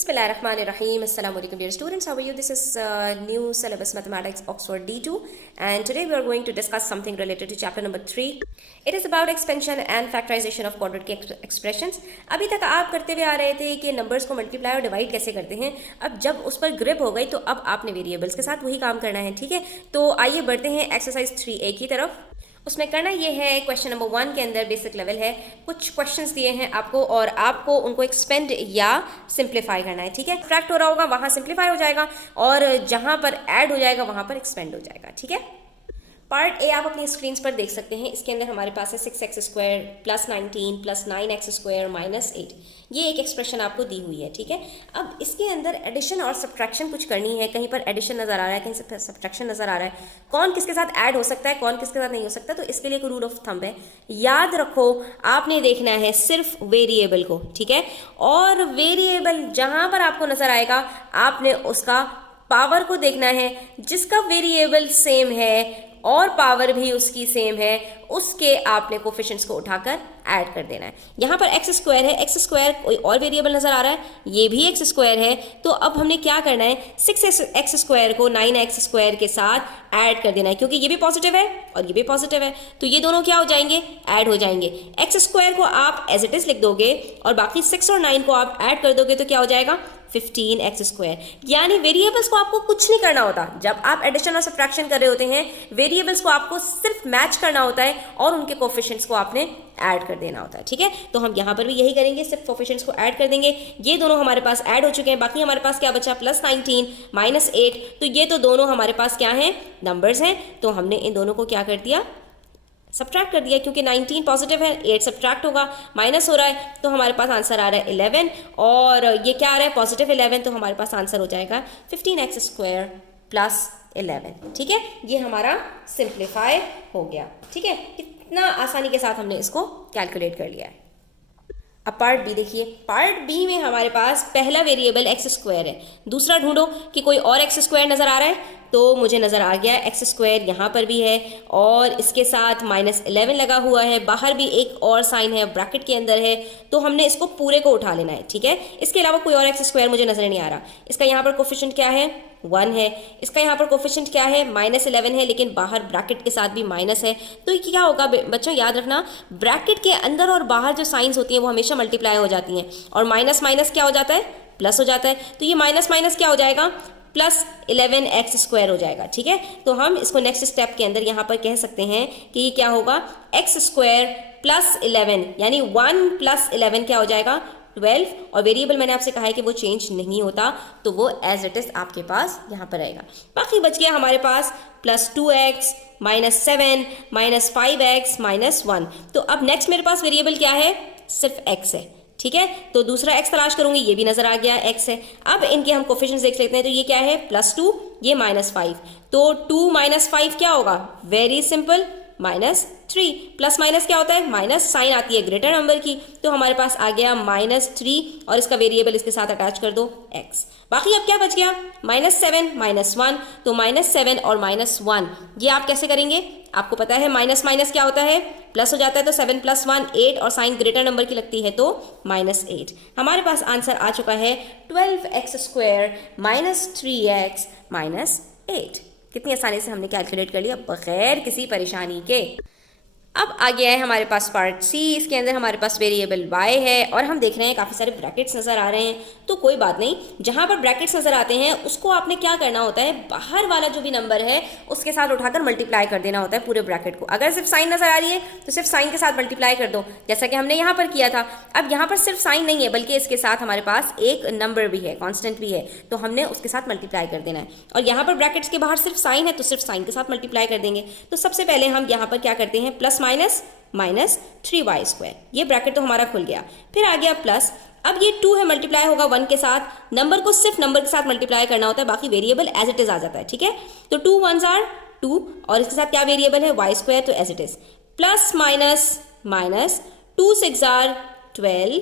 Bismillahirrahmanirrahim. Assalamu alaikum dear students. How are you? This is new syllabus mathematics Oxford D2 and today we are going to discuss something related to chapter number 3. It is about expansion and factorization of quadratic expressions. अभी तक आप करते हुए आ रहे थे कि numbers को multiply और डिवाइड कैसे करते हैं. अब जब उस पर ग्रिप हो गई तो अब आपने वेरिएबल्स के साथ वही काम करना है. ठीक है, तो आइए बढ़ते हैं एक्सरसाइज 3A की तरफ. उसमें करना ये है, क्वेश्चन नंबर 1 के अंदर बेसिक लेवल है, कुछ क्वेश्चंस दिए हैं आपको और आपको उनको एक्सपेंड या सिंप्लीफाई करना है. ठीक है, सब्ट्रैक्ट हो रहा होगा वहाँ सिंप्लीफाई हो जाएगा और जहाँ पर ऐड हो जाएगा वहाँ पर एक्सपेंड हो जाएगा. ठीक है, पार्ट ए आप अपनी स्क्रीन पर देख सकते हैं. इसके अंदर हमारे पास है 6x² plus 19 plus 9x² minus 8. ये एक एक्सप्रेशन आपको दी हुई है. ठीक है, अब इसके अंदर एडिशन और सब्ट्रैक्शन कुछ करनी है. कहीं पर एडिशन नज़र आ रहा है, कहीं सब्ट्रैक्शन नज़र आ रहा है. कौन किसके साथ ऐड हो सकता है, कौन किसके साथ नहीं हो सकता, तो इसके लिए एक रूल ऑफ थंब है. याद रखो, आपने देखना है सिर्फ वेरिएबल को. ठीक है, और वेरिएबल जहाँ पर आपको नज़र आएगा आपने उसका पावर को देखना है. जिसका वेरिएबल सेम है और पावर भी उसकी सेम है, उसके आपने कोफिशिएंट्स को उठाकर ऐड कर देना है. यहाँ पर x² है, x² कोई और वेरिएबल नजर आ रहा है, ये भी x² है. तो अब हमने क्या करना है, 6x² को 9x² के साथ ऐड कर देना है, क्योंकि ये भी पॉजिटिव है और ये भी पॉजिटिव है, तो ये दोनों क्या हो जाएंगे, ऐड हो जाएंगे. x² को आप एज इट इज लिख दोगे और बाकी 6 और 9 को आप ऐड कर दोगे तो क्या हो जाएगा, 15x². यानी वेरिएबल्स को आपको कुछ नहीं करना होता. जब आप एडिशन और सब्ट्रैक्शन कर रहे होते हैं, वेरिएबल्स को आपको सिर्फ मैच करना होता है और उनके कोफिशिएंट्स को आपने ऐड कर देना होता है. ठीक है, तो हम यहाँ पर भी यही करेंगे, सिर्फ कोफिशिएंट्स को ऐड कर देंगे. ये दोनों हमारे पास ऐड हो चुके हैं. बाकी हमारे पास क्या बचा, प्लस 19 माइनस 8. तो ये तो दोनों हमारे पास क्या हैं, नंबर्स हैं. तो हमने इन दोनों को क्या कर दिया, सब्ट्रैक्ट कर दिया, क्योंकि 19 पॉजिटिव है, 8 सब्ट्रैक्ट होगा, माइनस हो रहा है, तो हमारे पास आंसर आ रहा है 11 और ये क्या आ रहा है, पॉजिटिव 11. तो हमारे पास आंसर हो जाएगा 15x² प्लस 11. ठीक है, ये हमारा सिंप्लीफाई हो गया. ठीक है, कितना आसानी के साथ हमने इसको कैलकुलेट कर लिया है. अब पार्ट बी देखिए. पार्ट बी में हमारे पास पहला वेरिएबल x² है. दूसरा ढूंढो कि कोई और x² नज़र आ रहा है, तो मुझे नज़र आ गया x² यहाँ पर भी है और इसके साथ -11 लगा हुआ है. बाहर भी एक और साइन है, ब्रैकेट के अंदर है, तो हमने इसको पूरे को उठा लेना है. ठीक है, इसके अलावा कोई और x² मुझे नज़र नहीं आ रहा. इसका यहाँ पर कोफिशिएंट क्या है, 1 है. इसका यहाँ पर कोफिशिएंट क्या है, -11 है, लेकिन बाहर ब्रैकेट के साथ भी माइनस है. तो क्या होगा बच्चों, याद रखना, ब्रैकेट के अंदर और बाहर जो साइंस होती हैं वो हमेशा मल्टीप्लाई हो जाती हैं और माइनस माइनस क्या हो जाता है, प्लस हो जाता है. तो ये माइनस माइनस क्या हो जाएगा, प्लस 11x² हो जाएगा. ठीक है, तो हम इसको नेक्स्ट स्टेप के अंदर यहाँ पर कह सकते हैं कि ये क्या होगा, x² प्लस 11, यानी 1 प्लस 11 क्या हो जाएगा, 12. और वेरिएबल मैंने आपसे कहा है कि वो चेंज नहीं होता, तो वो एज इट इज आपके पास यहाँ पर रहेगा. बाकी बच गया हमारे पास plus 2x minus 7 minus 5x minus 1. तो अब नेक्स्ट मेरे पास वेरिएबल क्या है, सिर्फ x है. ठीक है, तो दूसरा x तलाश करूंगी, ये भी नजर आ गया, x है. अब इनके हम कोफिशिएंट्स देख लेते हैं. तो ये क्या है, +2, ये -5. तो 2 माइनस 5 क्या होगा, वेरी सिंपल, -3. प्लस माइनस क्या होता है, माइनस साइन आती है ग्रेटर नंबर की. तो हमारे पास आ गया -3 और इसका वेरिएबल इसके साथ अटैच कर दो, x. बाकी अब क्या बच गया, -7 -1. तो -7 और -1 ये आप कैसे करेंगे, आपको पता है माइनस माइनस क्या होता है, प्लस हो जाता है. तो 7 + 1 8 और साइन ग्रेटर नंबर की लगती है, तो -8. हमारे पास आंसर आ चुका है 12x² -3x -8. कितनी आसानी से हमने कैलकुलेट कर लिया बगैर किसी परेशानी के. अब आ गया है हमारे पास पार्ट सी. इसके अंदर हमारे पास वेरिएबल y है और हम देख रहे हैं काफ़ी सारे ब्रैकेट्स नज़र आ रहे हैं. तो कोई बात नहीं, जहाँ पर ब्रैकेट्स नज़र आते हैं उसको आपने क्या करना होता है, बाहर वाला जो भी नंबर है उसके साथ उठाकर मल्टीप्लाई कर देना होता है पूरे ब्रैकेट को. अगर सिर्फ साइन नज़र आ रही है तो सिर्फ साइन के साथ मल्टीप्लाई कर दो, जैसा कि हमने यहाँ पर किया था. अब यहाँ पर सिर्फ साइन नहीं है, बल्कि इसके साथ हमारे पास एक नंबर भी है, कॉन्स्टेंट भी है, तो हमने उसके साथ मल्टीप्लाई कर देना है. और यहाँ पर ब्रैकेट्स के बाहर सिर्फ साइन है, तो सिर्फ साइन के साथ मल्टीप्लाई कर देंगे. तो सबसे पहले हम यहाँ पर क्या करते हैं, प्लस माइनस -3y². ये ब्रैकेट तो हमारा खुल गया. फिर आ गया प्लस. अब ये 2 है, मल्टीप्लाई होगा 1 के साथ. नंबर को सिर्फ नंबर के साथ मल्टीप्लाई करना होता है, बाकी वेरिएबल एज इट इज आ जाता है. ठीक है, तो 2 1s are 2 और इसके साथ क्या वेरिएबल है, y², तो as it is. Plus minus minus 2 6s are 12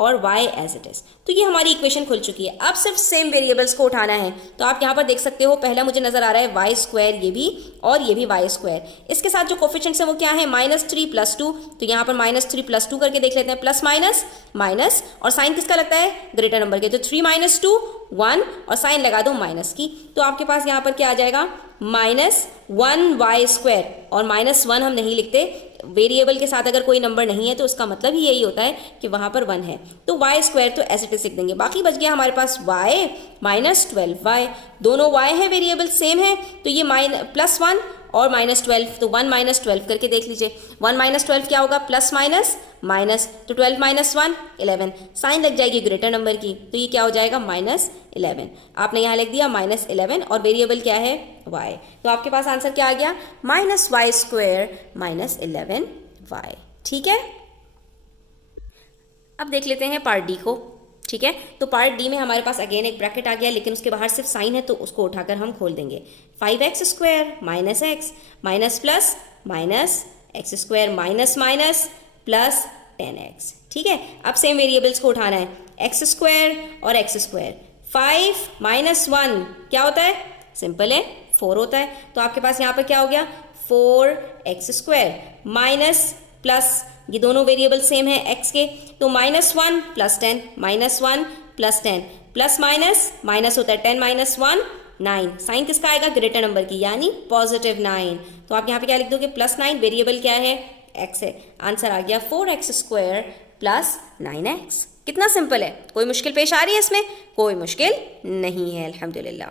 और y एज इट इज़। तो ये हमारी इक्वेशन खुल चुकी है। अब सिर्फ सेम वेरिएबल्स को उठाना है। तो आप यहाँ पर देख सकते हो, पहला मुझे नजर आ रहा है वाई स्क्वायर, ये भी और ये भी वाई स्क्वायर। इसके साथ जो कोफिशिएंट्स है वो क्या है, -3 + 2। तो यहाँ पर -3 + 2 करके देख लेते हैं, प्लस माइनस माइनस, और साइन किसका लगता है, ग्रेटर नंबर के। तो 3 - 2 1, और साइन लगा दो माइनस की। तो आपके पास यहाँ पर क्या आ जाएगा, -1y²। और -1 हम नहीं लिखते, वेरिएबल के साथ अगर कोई नंबर नहीं है तो उसका मतलब ही यही होता है कि वहाँ पर 1 है। तो y² तो एज इट इज लिख देंगे। बाकी बच गया हमारे पास y -12y। दोनों y है, वेरिएबल सेम है, तो ये +1 और -12, तो 1 - 12 करके देख लीजिए। 1 - 12 क्या होगा, प्लस माइनस माइनस, तो 12 - 1 11, साइन लग जाएगी ग्रेटर नंबर की, तो ये क्या हो जाएगा, -11। आपने यहाँ लिख दिया -11, और वेरिएबल क्या है, y। तो आपके पास आंसर क्या आ गया, -y² -11y। ठीक है। अब देख लेते हैं पार्ट डी को। ठीक है, तो पार्ट डी में हमारे पास अगेन एक ब्रैकेट आ गया, लेकिन उसके बाहर सिर्फ साइन है, तो उसको उठाकर हम खोल देंगे। 5x² - x minus plus minus x² minus minus plus 10x। ठीक है, अब सेम वेरिएबल्स को उठाना है, x² और x²। 5 - 1 क्या होता है, सिंपल है, 4 होता है। तो आपके पास यहाँ पर क्या हो गया, 4x² माइनस प्लस, ये दोनों वेरिएबल सेम है x के, तो -1 + 10, -1 + 10, प्लस माइनस माइनस होता है, 10 - 1 9, साइन किसका आएगा, ग्रेटर नंबर की, यानी +9। तो आप यहाँ पे क्या लिख दोगे, +9, वेरिएबल क्या है, x है। आंसर आ गया 4x² + 9x। कितना सिंपल है, कोई मुश्किल पेश आ रही है इसमें, कोई मुश्किल नहीं है, अल्हम्दुलिल्लाह।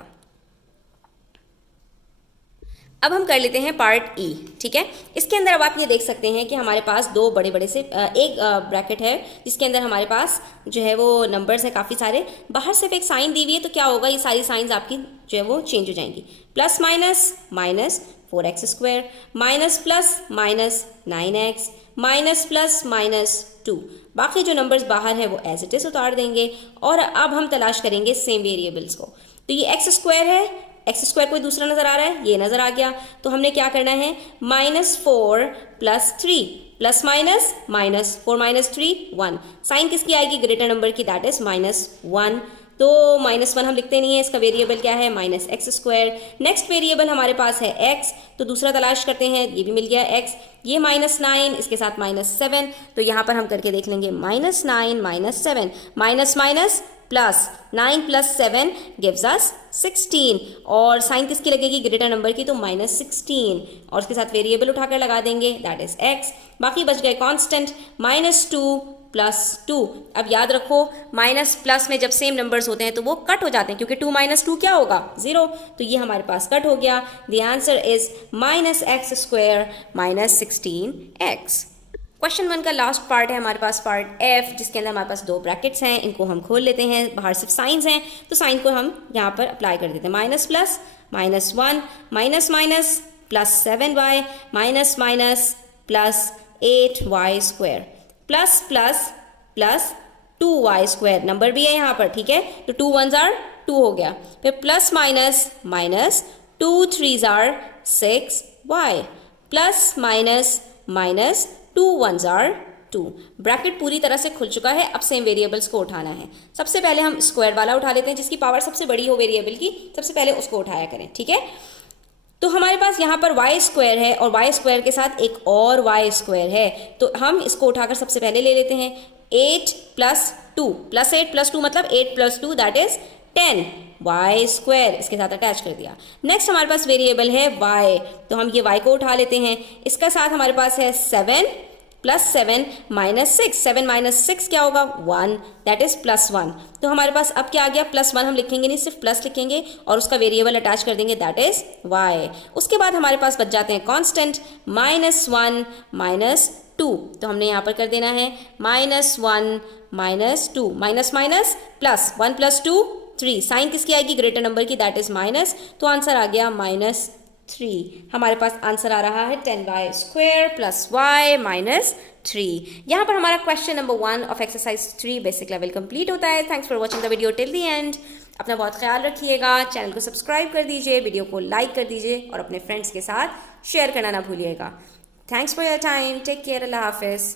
अब हम कर लेते हैं पार्ट ई। ठीक है, इसके अंदर अब आप ये देख सकते हैं कि हमारे पास दो बड़े बड़े से एक ब्रैकेट है, जिसके अंदर हमारे पास जो है वो नंबर्स हैं काफ़ी सारे। बाहर सिर्फ एक साइन दी हुई है, तो क्या होगा, ये सारी साइंस आपकी जो है वो चेंज हो जाएंगी। Plus minus minus 4x² minus plus minus 9x minus plus minus 2। बाकी जो नंबर्स बाहर है वो एज इट इज उतार देंगे, और अब हम तलाश करेंगे सेम वेरिएबल्स को। तो ये x² है, x² कोई दूसरा नजर आ रहा है, ये नजर आ गया। तो हमने क्या करना है, -4 + 3 प्लस माइनस माइनस 4 - 3 1, साइन किसकी आएगी, ग्रेटर नंबर की, दैट इज -1। तो -1 हम लिखते नहीं है, इसका वेरिएबल क्या है, -x²। नेक्स्ट वेरिएबल हमारे पास है x, तो दूसरा तलाश करते हैं, ये भी मिल गया x। ये -9, इसके साथ -7, तो यहाँ पर हम करके देख लेंगे, -9 - 7 minus minus plus 9 + 7 gives us 16, और साइन किसकी लगेगी, ग्रेटर नंबर की, तो -16, और उसके साथ वेरिएबल उठाकर लगा देंगे, दैट इज x। बाकी बच गए कांस्टेंट, -2 + 2। अब याद रखो, माइनस प्लस में जब सेम नंबर्स होते हैं तो वो कट हो जाते हैं, क्योंकि 2 - 2 क्या होगा, 0। तो ये हमारे पास कट हो गया। The answer is -x² -16x। Question 1 का लास्ट पार्ट है हमारे पास, पार्ट F, जिसके अंदर हमारे पास दो ब्रैकेट्स हैं। इनको हम खोल लेते हैं, बाहर सिर्फ साइंस हैं, तो साइन को हम यहाँ पर अप्लाई कर देते हैं। Minus plus -1 minus minus plus 7y minus minus plus 8y² plus plus plus 2y², number भी है यहाँ पर। ठीक है, तो 2 1s are 2 हो गया, फिर plus minus minus 2 3s are 6y plus minus minus 2 1s are 2। Bracket पूरी तरह से खुल चुका है। अब सेम वेरिएबल्स को उठाना है। सबसे पहले हम स्क्वायर वाला उठा लेते हैं, जिसकी पावर सबसे बड़ी हो वेरिएबल की, सबसे पहले उसको उठाया करें। ठीक है, तो हमारे पास यहाँ पर y² है, और y² के साथ एक और y² है, तो हम इसको उठाकर सबसे पहले ले लेते हैं। 8 + 2 प्लस 8 + 2 मतलब 8 + 2 दैट इज 10 y², इसके साथ अटैच कर दिया। नेक्स्ट हमारे पास वेरिएबल है y, तो हम ये y को उठा लेते हैं। इसका साथ हमारे पास है 7 + 7 - 6, 7 - 6 क्या होगा, 1, दैट इज +1। तो हमारे पास अब क्या आ गया, +1 हम लिखेंगे नहीं, सिर्फ प्लस लिखेंगे और उसका वेरिएबल अटैच कर देंगे, दैट इज y। उसके बाद हमारे पास बच जाते हैं कांस्टेंट, -1 - 2, तो हमने यहाँ पर कर देना है -1 - 2, माइनस माइनस प्लस 1 + 2 3, साइन किसकी आएगी, ग्रेटर नंबर की, दैट इज माइनस, तो आंसर आ गया -3। हमारे पास आंसर आ रहा है 10y² + y -3। यहाँ पर हमारा question number 1 of exercise 3 basic level complete होता है। Thanks for watching the video till the end. अपना बहुत ख्याल रखिएगा, चैनल को सब्सक्राइब कर दीजिए, वीडियो को लाइक कर दीजिए और अपने फ्रेंड्स के साथ शेयर करना ना भूलिएगा। Thanks for your time, take care, अल्लाह हाफिज़।